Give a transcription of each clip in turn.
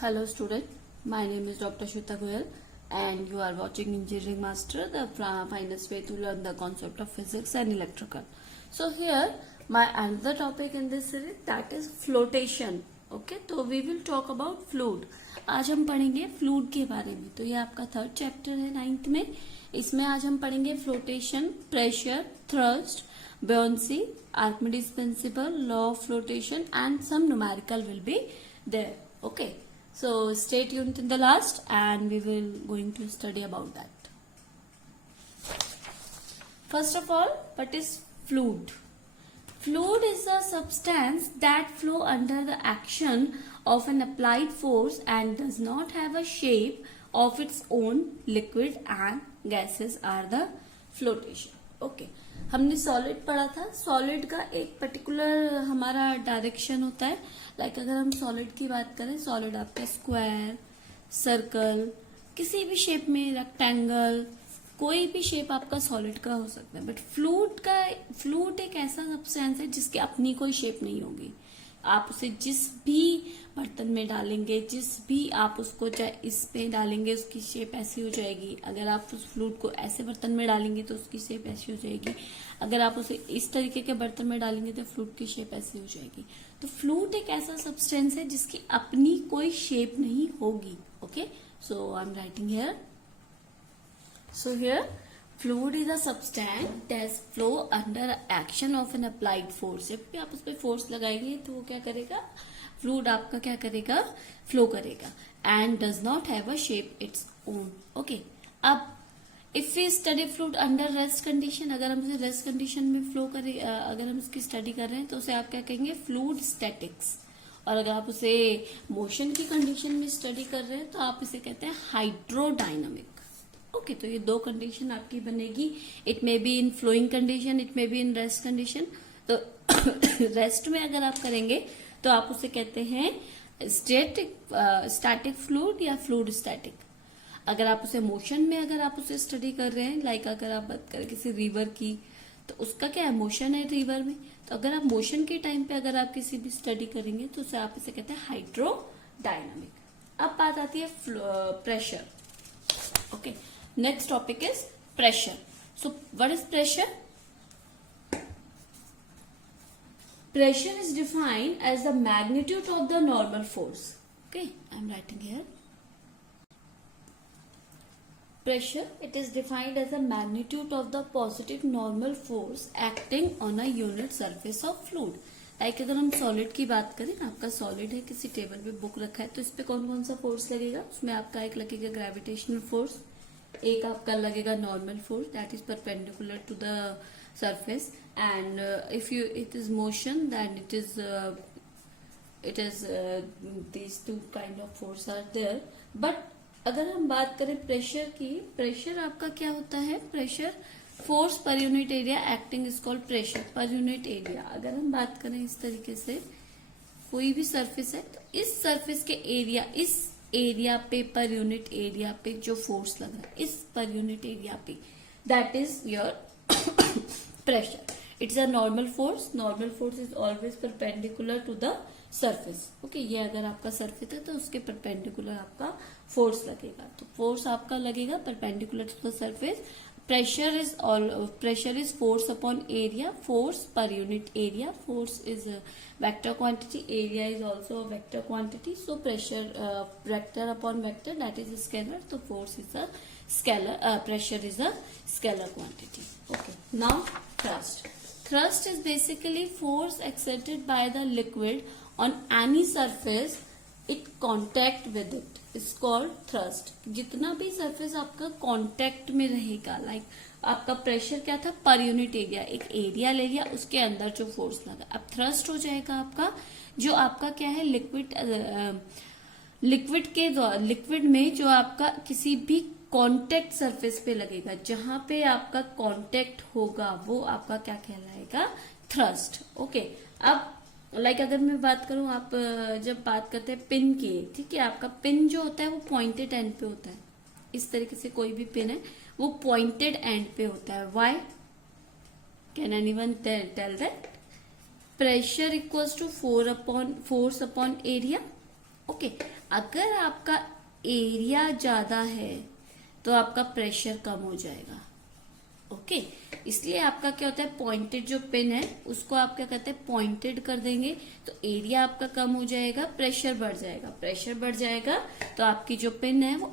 Hello student, my name is Dr. Shweta Goyal and you are watching Engineering Master, the finest way to learn the concept of physics and electrical. So here my another topic in this series, that is flotation. Okay, तो we will talk about fluid. आज हम पढ़ेंगे fluid के बारे में. तो ये आपका थर्ड चैप्टर है 9th में. इसमें आज हम पढ़ेंगे flotation, pressure, thrust, buoyancy, Archimedes principle, law of flotation and some numerical will be there. Okay, so stay tuned till the last and we will going to study about that. First of all, what is fluid? Fluid is a substance that flow under the action of an applied force and does not have a shape of its own. Liquid and gases are the flotation. Okay, हमने solid पढ़ा था. Solid का एक particular हमारा direction होता है. Like अगर हम सॉलिड की बात करें, सॉलिड आपका स्क्वायर, सर्कल, किसी भी शेप में, रेक्टेंगल, कोई भी शेप आपका सॉलिड का हो सकता है. बट फ्लूइड एक ऐसा सब्सटेंस है जिसकी अपनी कोई शेप नहीं होगी. आप उसे जिस भी बर्तन में डालेंगे, जिस भी आप उसको चाहे इस पे डालेंगे, उसकी शेप ऐसी हो जाएगी. अगर आप उस फ्लूइड को ऐसे बर्तन में डालेंगे तो उसकी शेप ऐसी हो जाएगी. अगर आप उसे इस तरीके के बर्तन में डालेंगे तो फ्लूइड की शेप ऐसी हो जाएगी. तो फ्लूइड एक ऐसा सब्सटेंस है जिसकी अपनी कोई शेप नहीं होगी. Okay, so I am writing here. So here, fluid is a substance that flow under action of an applied force. जब भी आप उस पर फोर्स लगाएंगे तो वो क्या करेगा, फ्लूइड आपका क्या करेगा, फ्लो करेगा. And does not have a shape its own. Okay, अब if we study fluid under rest condition, अगर हम उसे रेस्ट कंडीशन में फ्लो करें, अगर हम उसकी स्टडी कर रहे हैं तो उसे आप क्या कहेंगे, फ्लूइड स्टैटिक्स. और अगर आप उसे मोशन की कंडीशन में स्टडी कर रहे हैं तो आप इसे कहते हैं हाइड्रोडायनामिक. ओके, तो ये दो कंडीशन आपकी बनेगी. It may be in flowing condition, it may be in rest condition. तो रेस्ट में अगर आप करेंगे तो आप उसे कहते हैं स्टैटिक फ्लूइड या फ्लूइड स्टैटिक. अगर आप उसे मोशन में अगर आप उसे स्टडी कर रहे हैं, लाइक अगर आप बात करें किसी रिवर की, तो उसका क्या है, मोशन है रिवर में. तो अगर आप मोशन के टाइम पे अगर आप किसी भी स्टडी करेंगे तो उसे आप इसे कहते हैं हाइड्रोडायनामिक. अब बात आती है pressure. Okay, next topic is pressure. So what is pressure? Pressure is defined as the magnitude of the normal force. Okay, I am writing here. Pressure, it is defined as the magnitude of the positive normal force acting on a unit surface of fluid. Like अगर हम solid की बात करें, आपका solid है, किसी table पे book रखा है, तो इस पे कौन कौन सा फोर्स लगेगा. उसमें आपका एक लगेगा ग्रेविटेशनल फोर्स, एक आपका लगेगा normal force that is perpendicular to the surface. And if you it is motion then it is these two kind of force are there. But अगर हम बात करें प्रेशर की, प्रेशर आपका क्या होता है, प्रेशर फोर्स पर unit area acting is called pressure पर यूनिट एरिया. अगर हम बात करें इस तरीके से, कोई भी सरफेस है तो इस सरफेस के एरिया, इस एरिया पे पर यूनिट एरिया पे जो फोर्स लग रहा है, इस पर यूनिट एरिया पे, that is your pressure. It's a normal force. Normal force is always perpendicular to the surface. Okay, ये अगर आपका सरफेस है तो उसके परपेंडिकुलर आपका फोर्स लगेगा. तो फोर्स आपका लगेगा perpendicular to the surface. Pressure is force upon area, force per unit area. Force is a vector quantity, area is also a vector quantity. So pressure vector upon vector, that is a scalar. So force is a scalar, pressure is a scalar quantity. Okay, now thrust. Thrust is basically force exerted by the liquid on any surface it contact with it is called thrust. जितना भी surface आपका contact में रहेगा, like आपका pressure क्या था, पर unit area, एक एरिया ले लिया, उसके अंदर जो फोर्स लगा, अब थ्रस्ट हो जाएगा आपका, जो आपका क्या है, लिक्विड में जो आपका किसी भी कांटेक्ट सरफेस पे लगेगा, जहां पे आपका कांटेक्ट होगा वो आपका क्या कहलाएगा, थ्रस्ट. ओके, अब लाइक अगर मैं बात करूं, आप जब बात करते हैं पिन की, ठीक है, आपका पिन जो होता है वो पॉइंटेड एंड पे होता है. इस तरीके से कोई भी पिन है वो पॉइंटेड एंड पे होता है. Why, can anyone tell that? pressure equals to force upon area. Okay, अगर आपका एरिया ज्यादा है तो आपका प्रेशर कम हो जाएगा। ओके, इसलिए आपका क्या होता है, पॉइंटेड जो पिन है उसको आप क्या कहते हैं, पॉइंटेड कर देंगे तो एरिया आपका कम हो जाएगा, प्रेशर बढ़ जाएगा। प्रेशर बढ़ जाएगा तो आपकी जो पिन है वो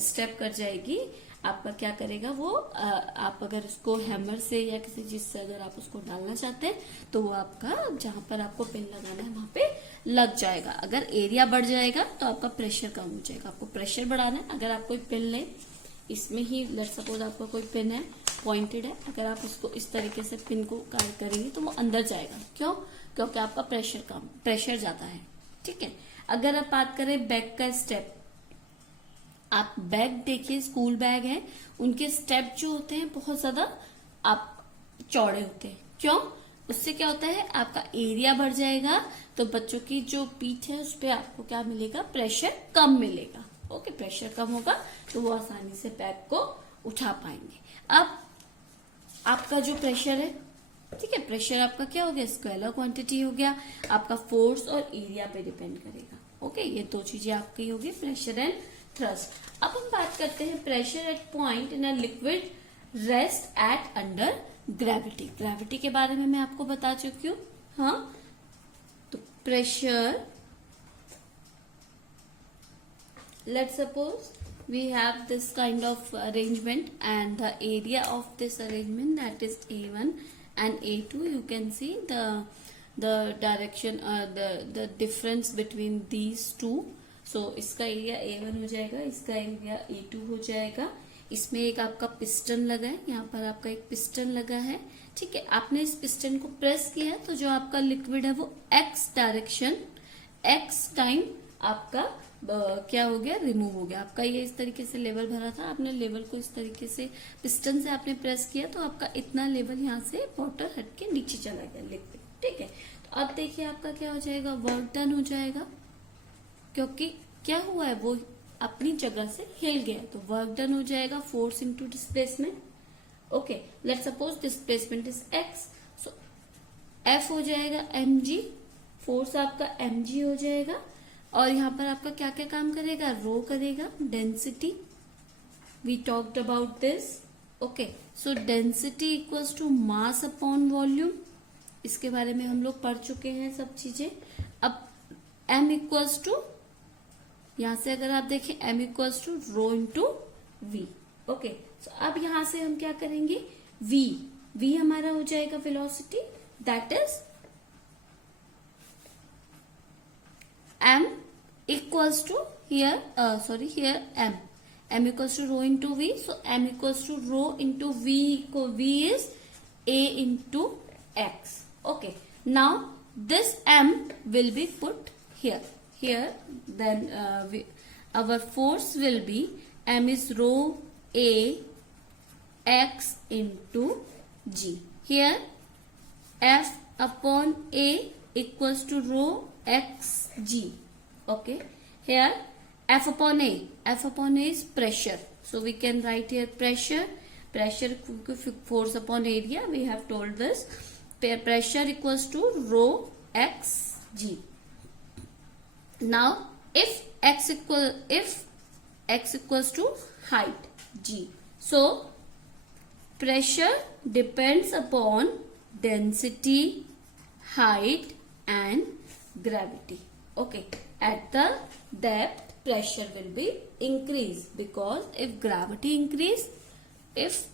स्टेप कर जाएगी, आपका क्या करेगा वो आप अगर उसको हैमर से या किसी चीज से अगर आप उसको डालना चाहते हैं तो वो आपका जहां पर आपको पिन लगाना है वहां पे लग जाएगा। अगर एरिया बढ़ जाएगा तो आपका प्रेशर कम हो जाएगा। आपको प्रेशर बढ़ाना है, अगर आप कोई पिन ले, इसमें ही लेट सपोज आपका कोई पिन है पॉइंटेड है, अगर आप उसको इस तरीके से पिन को कार्य करेंगे तो वो अंदर जाएगा। क्यों? क्योंकि आपका प्रेशर ज्यादा है। ठीक है, अगर आप बात करें बैग का स्टेप, आप बैग देखिए, स्कूल बैग है, उनके स्टेप जो होते हैं बहुत ज्यादा आप चौड़े होते हैं। क्यों? उससे क्या होता है, आपका एरिया बढ़ जाएगा तो बच्चों की जो पीठ है उस पर आपको क्या मिलेगा, प्रेशर कम मिलेगा। ओके, प्रेशर कम होगा तो वो आसानी से बैग को उठा पाएंगे। अब आपका जो प्रेशर है, ठीक है, प्रेशर आपका क्या हो गया, स्केलर क्वांटिटी हो गया, आपका फोर्स और एरिया पे डिपेंड करेगा। ओके, ये दो चीजें आपकी होगी, प्रेशर एंड थ्रस्ट। अब हम बात करते हैं pressure at point in a liquid rest at under gravity. Gravity के बारे में मैं आपको बता चुकी हूँ। हाँ, तो pressure, let's suppose we have this kind of arrangement and the area of this arrangement, that is A1 and A2. You can see the direction, the difference between these two. So इसका area A1 हो जाएगा, इसका area A2 हो जाएगा। इसमें एक आपका piston लगा है, यहाँ पर आपका एक पिस्टन लगा है। ठीक है, आपने इस पिस्टन को प्रेस किया तो जो आपका लिक्विड है वो x डायरेक्शन, x टाइम आपका क्या हो गया, रिमूव हो गया। आपका ये इस तरीके से लेवल भरा था, आपने लेवल को इस तरीके से पिस्टन से आपने प्रेस किया तो आपका इतना लेवल यहाँ से वाटर हट के नीचे चला गया लिक्विड। ठीक है, तो अब देखिए आपका क्या हो जाएगा, वर्क डन हो जाएगा, क्योंकि क्या हुआ है, वो अपनी जगह से हिल गया तो वर्क डन हो जाएगा, force into displacement. Okay, let's suppose displacement is x, so F हो जाएगा mg, फोर्स आपका mg हो जाएगा, और यहाँ पर आपका क्या क्या काम करेगा, रो करेगा, density, we talked about this. Okay, so density equals to mass upon volume, इसके बारे में हम लोग पढ़ चुके हैं सब चीजें। अब m इक्वल्स टू, यहां से अगर आप देखें m equals to rho into v. Okay, so अब यहां से हम क्या करेंगे, v हमारा हो जाएगा velocity, that is m equals to here m equals to rho into v, so m equals to rho into v is a into x. Okay, now this m will be put here, then our force will be m is rho a x into g. Here F upon a equals to rho xg. Okay, here F upon a is pressure, so we can write here pressure force upon area, we have told this. Pressure equals to rho xg. Now if x equals to height g, so pressure depends upon density, height and gravity. Okay, at the depth pressure will be increased, because if gravity increase, if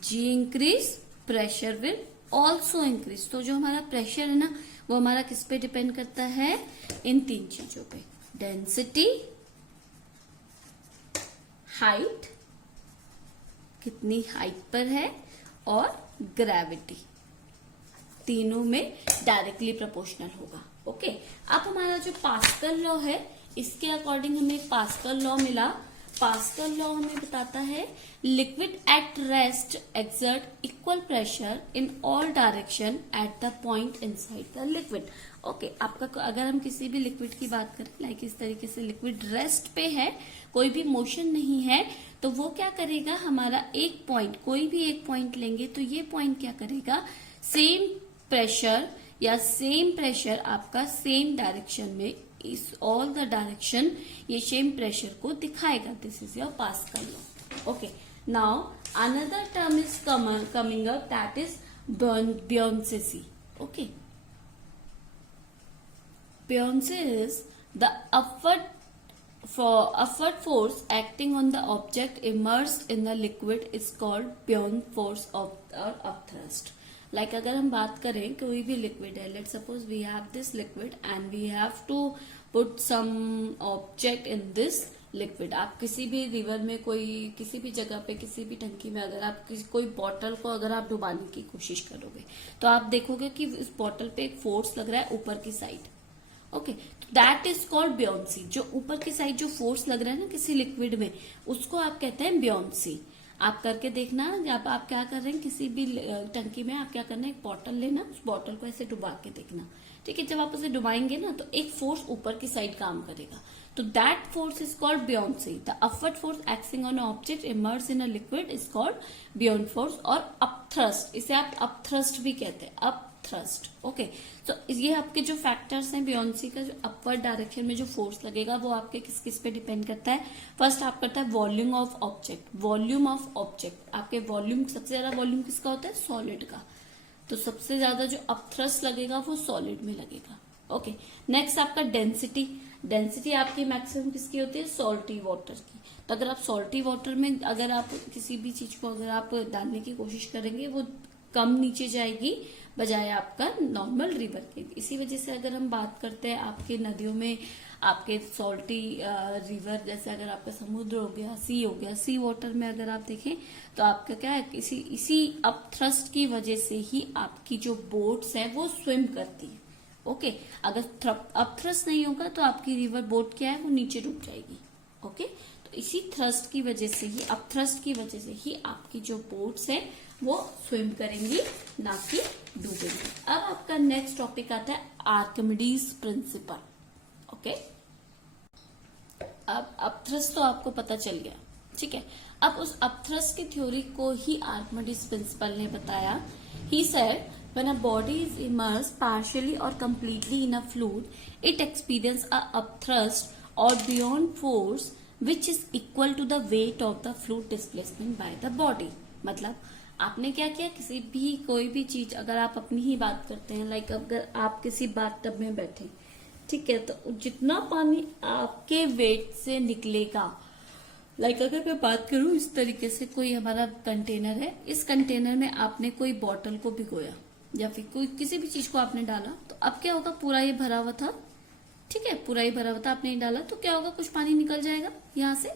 g increase, pressure will also increase. तो जो हमारा pressure है ना वो हमारा किस पे depend करता है, इन तीन चीजों पे, डेंसिटी, हाइट, कितनी हाइट पर है, और ग्रेविटी, तीनों में डायरेक्टली प्रोपोर्शनल होगा। ओके, अब हमारा जो पास्कल लॉ है, इसके अकॉर्डिंग हमें एक पास्कल लॉ मिला। पास्कल लॉ हमें बताता है liquid at rest exert equal pressure in all direction at the point inside the liquid. Okay, आपका अगर हम किसी भी लिक्विड की बात करें, लाइक इस तरीके से लिक्विड रेस्ट पे है, कोई भी मोशन नहीं है, तो वो क्या करेगा, हमारा एक पॉइंट, कोई भी एक पॉइंट लेंगे तो ये पॉइंट क्या करेगा, सेम प्रेशर या सेम प्रेशर आपका सेम डायरेक्शन में इस ऑल द डायरेक्शन ये सेम प्रेशर को दिखाएगा. This is your pascal law. Okay, now another term is coming up, that is buoyancy. Okay, buoyancy is the upward force acting on the object immersed in the liquid is called buoyant force of or upthrust. Like अगर हम बात करें कोई भी liquid है, let suppose we have this liquid and we have to put some object in this liquid. आप किसी भी रिवर में, कोई किसी भी जगह पे, किसी भी टंकी में अगर आप कोई बॉटल को अगर आप डुबाने की कोशिश करोगे तो आप देखोगे कि इस बॉटल पे एक फोर्स लग रहा है ऊपर की side. Okay, that is called buoyancy. जो ऊपर की साइड जो फोर्स लग रहा है ना किसी लिक्विड में, उसको आप कहते हैं buoyancy. आप करके देखना, जब आप क्या कर रहे हैं किसी भी टंकी में, आप क्या करना है, एक बॉटल लेना, उस बॉटल को ऐसे डुबा के देखना. ठीक है, जब आप उसे डुबाएंगे ना तो एक फोर्स ऊपर की साइड काम करेगा. तो that force is called buoyancy. The upward force acting on object immerse in a liquid is called buoyant force. और अपथ्रस्ट, इसे आप अपथ्रस्ट भी कहते हैं, अपथ्रस्ट. ओके, तो ये आपके जो फैक्टर्स हैं buoyancy का, जो अपवर्ड डायरेक्शन में जो फोर्स लगेगा वो आपके किस किस पे डिपेंड करता है. फर्स्ट आप करता है volume of object. Volume of object, आपके वॉल्यूम, सबसे ज्यादा वॉल्यूम किसका होता है, सॉलिड का. तो सबसे ज्यादा जो अपथ्रस्ट लगेगा वो सॉलिड में लगेगा. ओके, नेक्स्ट आपका डेंसिटी. डेंसिटी आपकी मैक्सिमम किसकी होती है, सॉल्टी वाटर की. तो अगर आप सॉल्टी वाटर में अगर आप किसी भी चीज को अगर आप डालने की कोशिश करेंगे वो कम नीचे जाएगी बजाय आपका नॉर्मल रिवर के. इसी वजह से अगर हम बात करते हैं आपके नदियों में, आपके सॉल्टी रिवर, जैसे अगर आपका समुद्र हो गया, सी हो गया, सी वाटर में अगर आप देखें तो आपका क्या है, इसी अपथ्रस्ट की वजह से ही आपकी जो बोट्स है वो स्विम करती है. ओके, अगर अपथ्रस्ट नहीं होगा तो आपकी रिवर बोट क्या है, वो नीचे डूब जाएगी. ओके, तो इसी थ्रस्ट की वजह से ही, अपथ्रस्ट की वजह से ही आपकी जो बोट्स है वो स्विम करेंगी, ना कि डूबेंगी. अब आपका नेक्स्ट टॉपिक आता है आर्किमिडीज प्रिंसिपल. ओके, अब अपथ्रस्ट तो आपको पता चल गया. ठीक है, अब उस अपथ्रस्ट की थ्योरी को ही आर्किमिडीज प्रिंसिपल ने बताया. He said when a body is immersed partially or completely in a fluid, it experiences a upthrust or buoyant force which is equal to the weight of the fluid displacement by the body. मतलब आपने क्या किया, किसी भी कोई भी चीज, अगर आप अपनी ही बात करते हैं, लाइक अगर आप किसी बाथटब में बैठे, ठीक है, तो जितना पानी आपके वेट से निकलेगा, लाइक अगर मैं बात करूं इस तरीके से, कोई हमारा कंटेनर है, इस कंटेनर में आपने कोई बॉटल को भिगोया या फिर कोई किसी भी चीज को आपने डाला, तो अब क्या होगा, पूरा ये भरा हुआ था. ठीक है, पूरा ही भरा हुआ था, आपने डाला तो क्या होगा, कुछ पानी निकल जाएगा यहाँ से.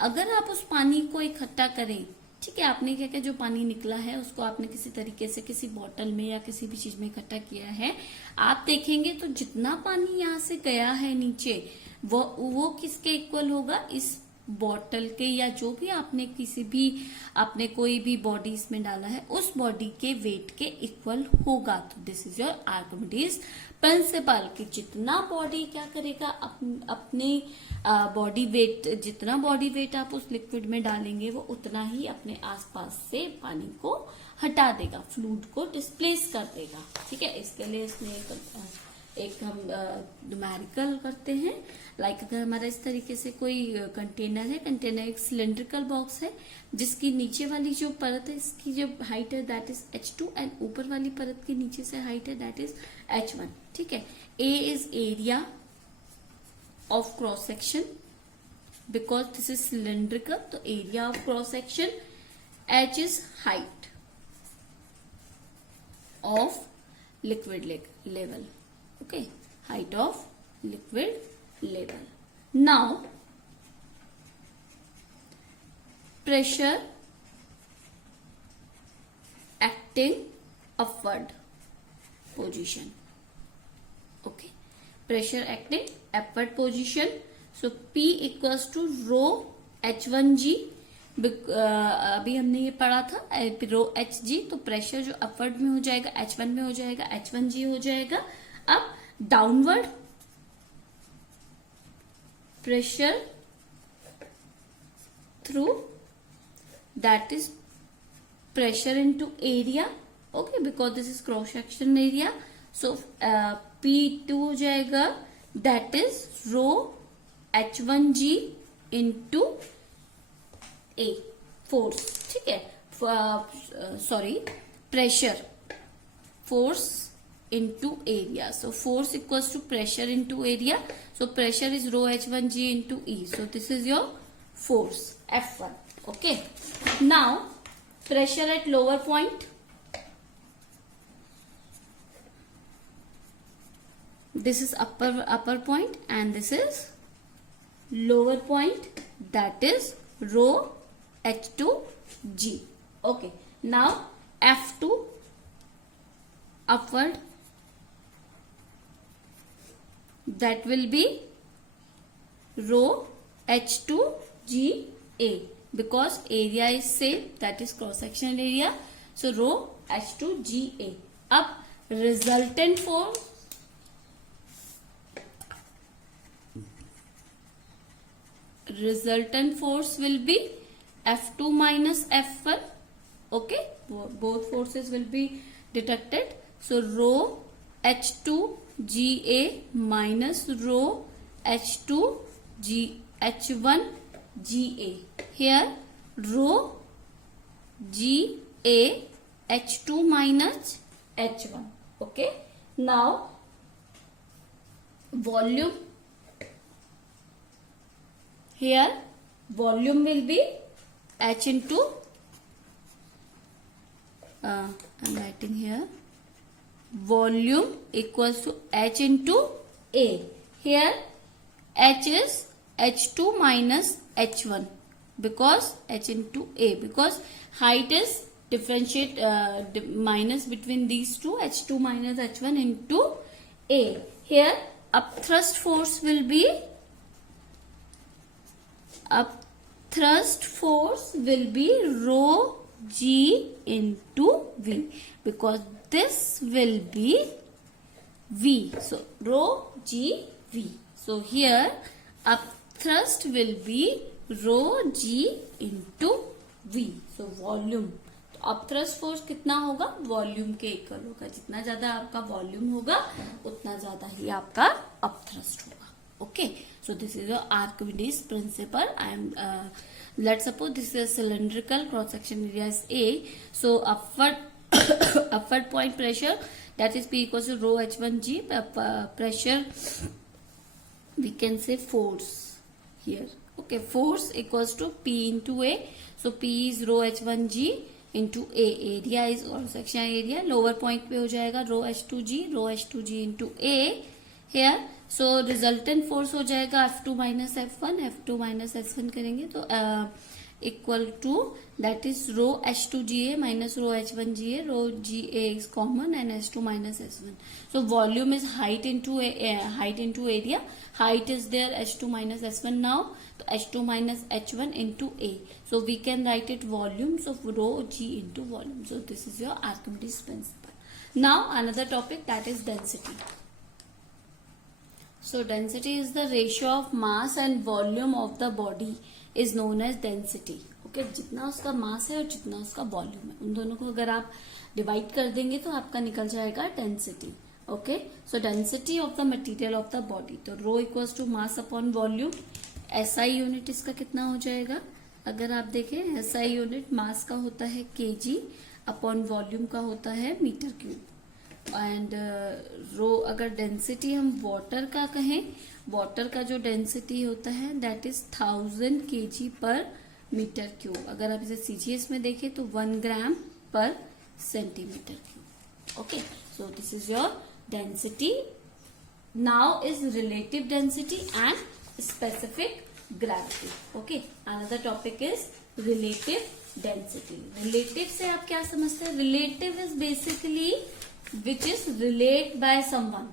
अगर आप उस पानी को इकट्ठा करें, ठीक है, आपने क्या किया, जो पानी निकला है उसको आपने किसी तरीके से किसी बॉटल में या किसी भी चीज में इकट्ठा किया है, आप देखेंगे तो जितना पानी यहाँ से गया है नीचे वो किसके इक्वल होगा, इस बॉटल के, या जो भी आपने किसी भी, आपने कोई भी बॉडी इसमें डाला है उस बॉडी के वेट के इक्वल होगा. तो this is your Archimedes principal कि जितना बॉडी क्या करेगा, अपने बॉडी वेट, जितना बॉडी वेट आप उस लिक्विड में डालेंगे वो उतना ही अपने आसपास से पानी को हटा देगा, फ्लूइड को डिस्प्लेस कर देगा. ठीक है, इसके लिए इसमें एक हम न्यूमेरिकल करते हैं. लाइक अगर हमारा इस तरीके से कोई कंटेनर है, कंटेनर एक सिलेंड्रिकल बॉक्स है जिसकी नीचे वाली जो परत है इसकी जो हाइट है दैट इज h2 एंड ऊपर वाली परत की नीचे से हाइट है दैट इज h1. ठीक है, A is area of cross section because this is cylindrical, तो area of cross section. H is height of liquid level. Okay, height of liquid level. Now, pressure acting upward position. Okay, pressure acting upward position. So P equals to rho H1G. अभी हमने ये पढ़ा था रो Hg, तो pressure जो upward में हो जाएगा H1 में हो जाएगा, H1G हो जाएगा. अब downward pressure through that is pressure into area. Okay, because this is cross section area. So P2 हो जाएगा that is rho h1g into a, force, ठीक है, sorry pressure, force into area. So force equals to pressure into area. So pressure is rho h1g into E. So this is your force F1. Okay. Now pressure at lower point. This is upper point and this is lower point, that is rho h2g. Okay. Now F2 upward, that will be rho h2ga, because area is same, that is cross sectional area. So rho h2ga. अब resultant force will be F2 minus F1. Okay, both forces will be detected. So rho h2ga minus rho h1ga. Here rho ga h2 minus h1. Okay. Now volume. Here volume will be h into I'm writing here volume equals to h into a. Here h is h2 minus h1 because h into a, because height is differentiate minus between these two, h2 minus h1 into a. Here upthrust force will be rho g into v, because this will be v. So rho g v. So here upthrust will be rho g into v. So volume, तो upthrust force कितना होगा, volume के equal होगा. जितना ज्यादा आपका volume होगा उतना ज्यादा ही आपका upthrust होगा. Okay, so this is your Archimedes principle. Let's suppose this is a cylindrical, cross section area is A. So upward point pressure, that is P equals to rho h1g. Pressure, we can say force here. Okay, force equals to P into A. So P is rho h1g into A. Area is cross section area. Lower point पे हो जाएगा rho h2g into A. Here so resultant force हो जाएगा F2 minus F1. F2 minus F1 करेंगे तो equal to, that is rho h2ga minus rho h1ga. Rho ga is common and h2 minus h1. So volume is height into area. Height is there, h2 minus h1 now. So h2 minus h1 into a. So we can write it volume. So rho g into volume. So this is your Archimedes principle. Now another topic, that is density. So density is the ratio of mass and volume of the body is known as density. Okay, जितना उसका मास है और जितना उसका volume है, उन दोनों को अगर आप डिवाइड कर देंगे तो आपका निकल जाएगा density. Okay, so density of the material of the body, तो rho equals to mass upon volume. SI unit इसका कितना हो जाएगा, अगर आप देखें एसआई यूनिट मास का होता है केजी अपॉन वॉल्यूम का होता है मीटर क्यूब. एंड रो, अगर डेंसिटी हम वाटर का कहें, वाटर का जो डेंसिटी होता है दैट इज 1000 kg पर मीटर क्यूब. अगर आप इसे सीजीएस में देखें तो 1 ग्राम पर centimetre cube. Okay, so this is your density. Now is relative density and specific gravity. Okay, another topic is relative density. Relative से आप क्या समझते हैं, relative is basically which is relate by someone.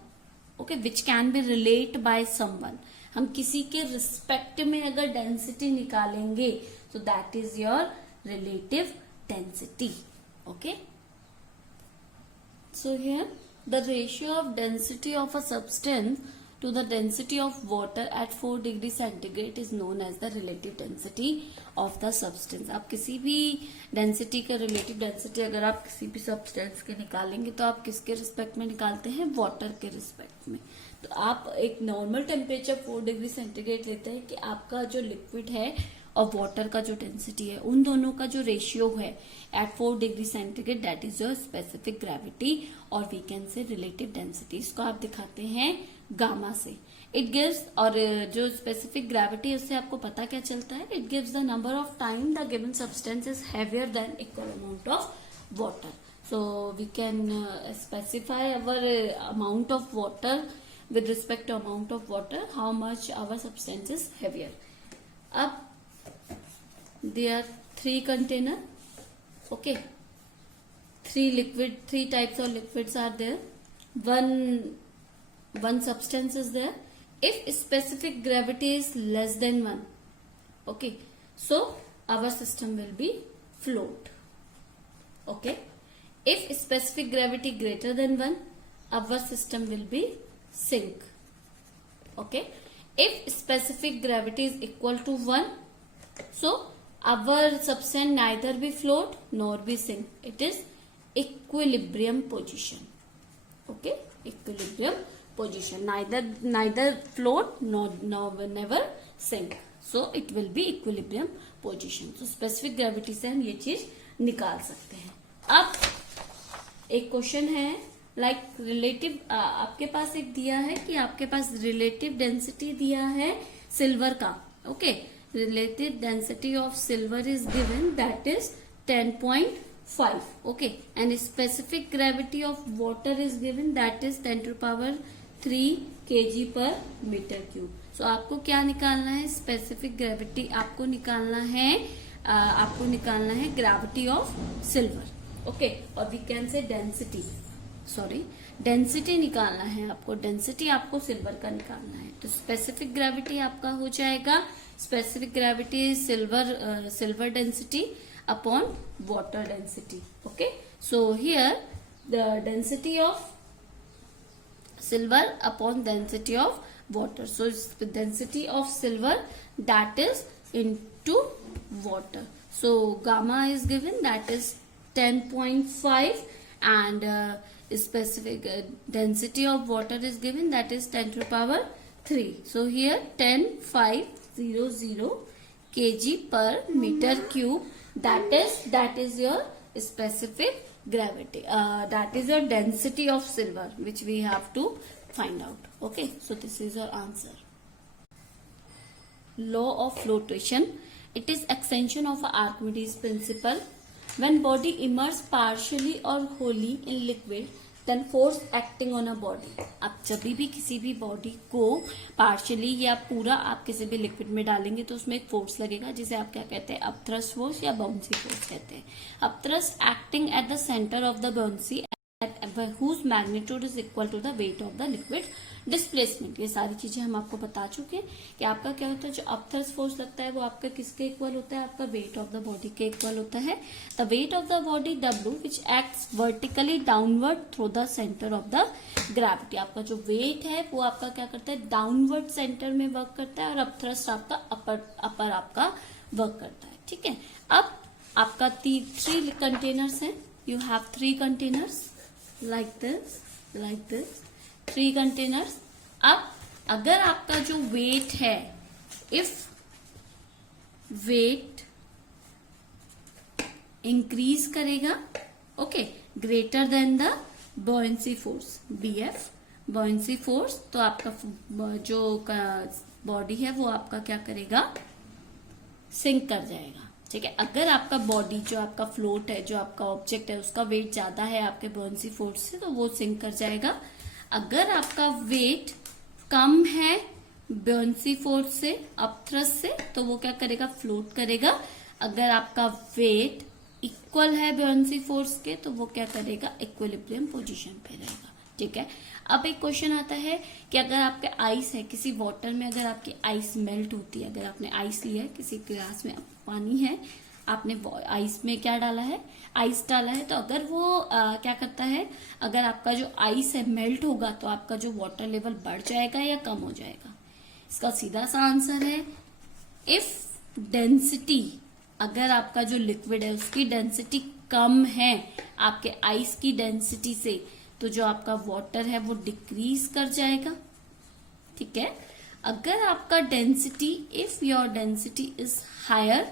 Okay, which can be relate by someone. हम किसी के respect में अगर डेंसिटी निकालेंगे तो that is your relative density. Okay, so here the ratio of density of a substance to the density of water at 4 degree centigrade is known as the relative density of the substance. आप किसी भी density का relative density अगर आप किसी भी substance के निकालेंगे तो आप किसके रिस्पेक्ट में निकालते हैं, वाटर के रिस्पेक्ट में. तो आप एक नॉर्मल टेम्परेचर 4 डिग्री सेंटीग्रेड लेते हैं कि आपका जो लिक्विड है और वाटर का जो डेंसिटी है, उन दोनों का जो रेशियो है at 4 degree centigrade, that is your specific gravity और we can say relative density. इसको आप दिखाते हैं गामा से। इट गिव्स, और जो स्पेसिफिक ग्रेविटी है उससे आपको पता क्या चलता है, it gives the number of time the given substance is heavier than equal amount of water. So we can specify our amount of water with respect to amount of water, how much our substance is heavier. Up there are 3 container, okay, 3 types of liquids are there. One substance is there. If specific gravity is less than 1, okay, so our system will be float, okay. If specific gravity greater than 1, our system will be sink, okay. If specific gravity is equal to 1, so our substance neither be float nor be sink. It is equilibrium position, okay, equilibrium position, neither float nor never sink, so it will be equilibrium position. So specific gravity से हम ये चीज निकाल सकते हैं। अब एक question है लाइक रिलेटिव, आपके पास एक दिया है कि आपके पास रिलेटिव डेंसिटी दिया है सिल्वर का, okay, relative density of silver is given that is 10.5, okay, and specific gravity of water is given that is 10⁻³ kg पर मीटर क्यूब। सो आपको क्या निकालना है, स्पेसिफिक ग्रेविटी आपको निकालना है ग्रेविटी ऑफ सिल्वर, ओके, और वी कैन से डेंसिटी निकालना है आपको, डेंसिटी आपको सिल्वर का निकालना है। तो स्पेसिफिक ग्रेविटी आपका हो जाएगा, specific gravity silver density upon water density, okay. So here the density of silver upon density of water, so density of silver that is into water, so gamma is given that is 10.5 and specific density of water is given that is 10⁻³, so here 10,500 kg per meter cube, that is your specific gravity, that is your density of silver which we have to find out, okay. So this is your answer. Law of flotation, it is extension of Archimedes principle. When body immerses partially or wholly in liquid, then force acting on a body. अब जब भी किसी भी body को partially या पूरा आप किसी भी लिक्विड में डालेंगे तो उसमें एक फोर्स लगेगा जिसे आप क्या कहते हैं, अपथ्रस्ट फोर्स या बाउंसी फोर्स कहते हैं। Upthrust acting at the centre of the bouncy whose magnitude is equal to the weight of the liquid displacement। ये सारी चीजें हम आपको बता चुके हैं कि आपका क्या होता है, जो अपथ्रस्ट फोर्स लगता है वो आपका किसके इक्वल होता है, आपका वेट ऑफ द बॉडी के इक्वल होता है। The weight of the body W which acts vertically downward through the center of the gravity। आपका जो वेट है वो आपका क्या करता है, डाउनवर्ड सेंटर में वर्क करता है और अपथ्रस्ट आपका अपर आपका वर्क करता है, ठीक है। अब आपका 3 कंटेनर्स हैं, you have 3 containers like this 3 containers। अब अगर आपका जो वेट है, इफ वेट इंक्रीज करेगा, okay, greater than the buoyancy force BF, buoyancy force, तो आपका जो बॉडी है वो आपका क्या करेगा, सिंक कर जाएगा, ठीक है। अगर आपका बॉडी जो आपका फ्लोट है, जो आपका ऑब्जेक्ट है, उसका वेट ज्यादा है आपके बॉयंसी फोर्स से, तो वो सिंक कर जाएगा। अगर आपका वेट कम है बॉयंसी फोर्स से, अपथ्रस्ट से, तो वो क्या करेगा, फ्लोट करेगा। अगर आपका वेट इक्वल है बॉयंसी फोर्स के, तो वो क्या करेगा, इक्विलिब्रियम पोजीशन पे रहेगा, ठीक है। अब एक क्वेश्चन आता है कि अगर आपके आइस है, किसी वाटर में अगर आपकी आइस मेल्ट होती है, अगर आपने आइस लिया है, किसी ग्लास में पानी है, आपने आइस में क्या डाला है, आइस डाला है, तो अगर वो क्या करता है, अगर आपका जो आइस है मेल्ट होगा तो आपका जो वाटर लेवल बढ़ जाएगा या कम हो जाएगा। इसका सीधा सा आंसर है, इफ डेंसिटी, अगर आपका जो लिक्विड है उसकी डेंसिटी कम है आपके आइस की डेंसिटी से, तो जो आपका वाटर है वो डिक्रीज कर जाएगा, ठीक है. अगर आपका density, if your density is higher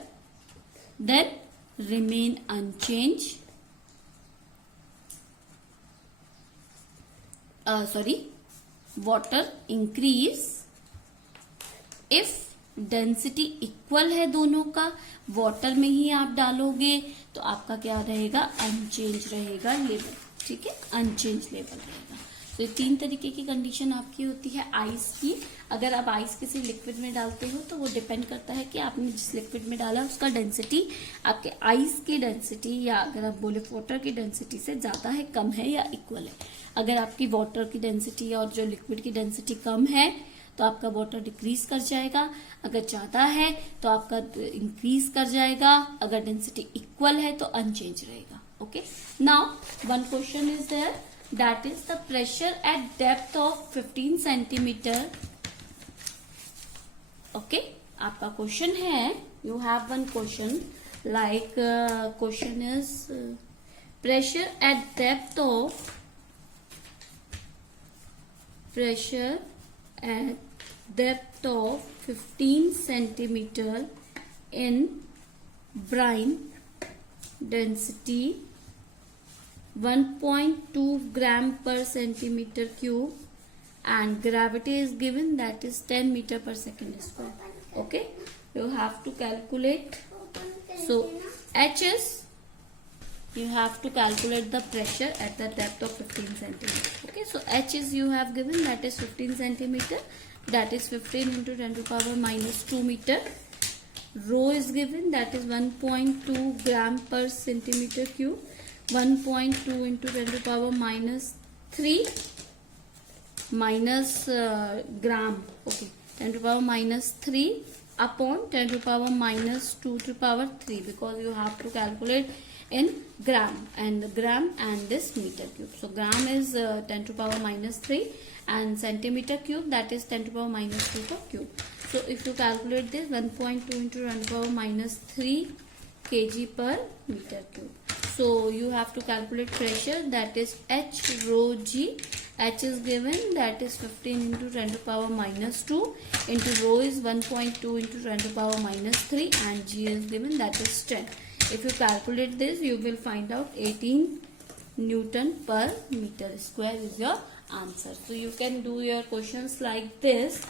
then remain unchange. Water increase. If density equal है दोनों का, वाटर में ही आप डालोगे तो आपका क्या रहेगा, अनचेंज रहेगा लेवल. ठीक है, अनचेंज लेवल रहेगा. तो ये 3 तरीके की कंडीशन आपकी होती है आइस की. अगर आप आइस किसी लिक्विड में डालते हो तो वो डिपेंड करता है कि आपने जिस लिक्विड में डाला उसका डेंसिटी आपके आइस की डेंसिटी, या अगर आप बोले वाटर की डेंसिटी से ज्यादा है, कम है या इक्वल है. अगर आपकी वाटर की डेंसिटी और जो लिक्विड की डेंसिटी कम है तो आपका वाटर डिक्रीज कर जाएगा. अगर ज्यादा है तो आपका इंक्रीज कर जाएगा. अगर डेंसिटी इक्वल है तो अनचेंज रहेगा. Okay, now one question is there, that is the pressure at depth of 15 centimeter. Okay, आपका क्वेश्चन है, you have one question like question is pressure at depth of 15 centimeter in brine, density 1.2 gram per centimeter cube, and gravity is given, that is 10 meter per second square. Okay, you have to calculate. So H is, you have to calculate the pressure at the depth of 15 centimeter. Okay, so H is you have given, that is 15 centimeter, that is 15 into 10 to power minus 2 meter. Rho is given, that is 1.2 gram per centimeter cube. 1.2 into 10 to power minus 3 minus gram. Okay, 10 to power minus 3 upon 10 to power minus 2 to power 3, because you have to calculate in gram and this meter cube. So gram is 10 to power minus 3 and centimeter cube, that is 10 to power minus 2 per cube. So if you calculate this, 1.2 into 10 to power minus 3 kg per meter cube. So you have to calculate pressure, that is H rho G. H is given, that is 15 into 10 to power minus 2 into rho is 1.2 into 10 to power minus 3 and G is given, that is 10. If you calculate this, you will find out 18 Newton per meter square is your answer. So you can do your questions like this.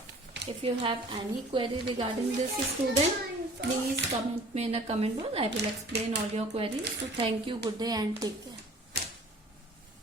If you have any query regarding this, student, please comment me in a comment box. I will explain all your queries. So thank you, good day and take care.